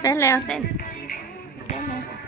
เต้นแล้วเต้นเต้นแล้ว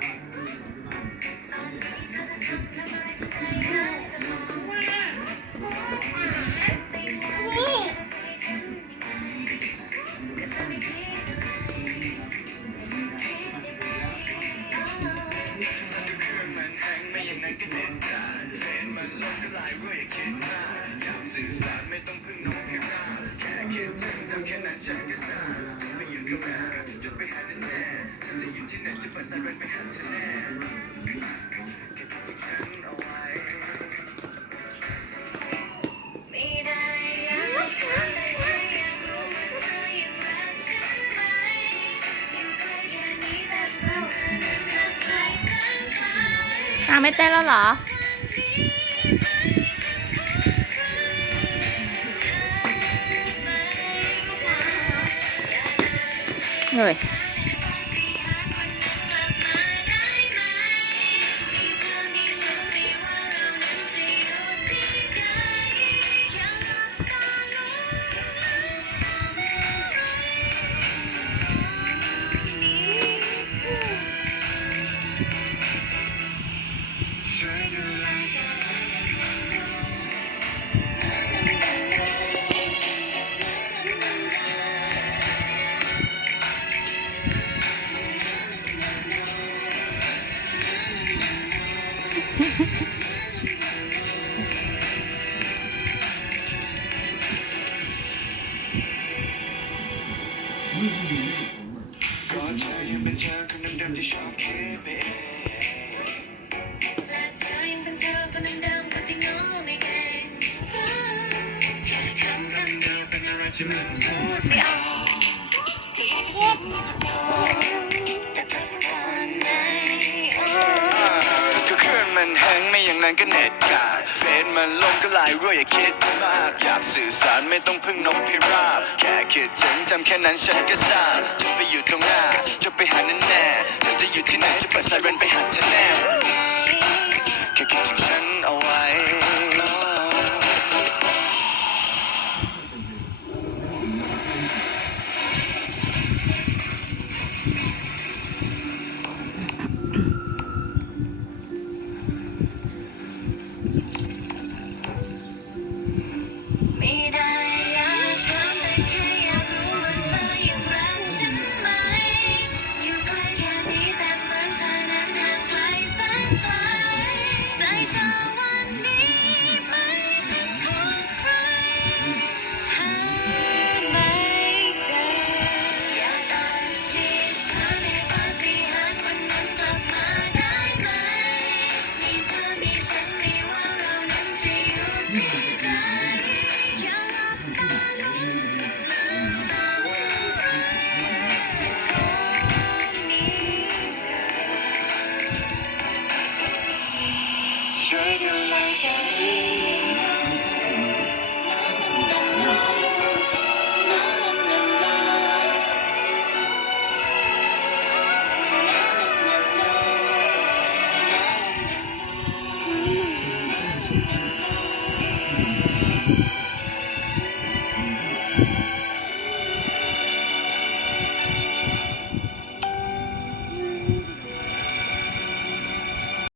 ไม่เต้นแล้วเหรอเหนื่อยก็เธอยังเป็นเธอคนเดิมๆที่ชอบคิดไปเองและเธอยังเป็นเธอคนเดิมๆคนที่โง่ไม่เก่งแค่คำเดียวเป็นอะไรที่ไม่พูดไม่ออกที่จะแต่เธอทำกันไหนก็คืนมันแห้งไม่อย่างนั้นก็เน็ตขาดเฟซมันลงก็ไลน์รั่วอย่าคิดมากอยากสื่อสารไม่ต้องพึ่งนกพิราบแค่คิดถึงจำแค่นั้นฉันก็ทราบจะไปอยู่ตรงหน้าจะไปหาแน่แน่เธอจะอยู่ที่ไหนจะเปิดไซเรนไปหาเธอแน่แค่คิดถึงฉันเอาไว้ช่วยดูแลกัน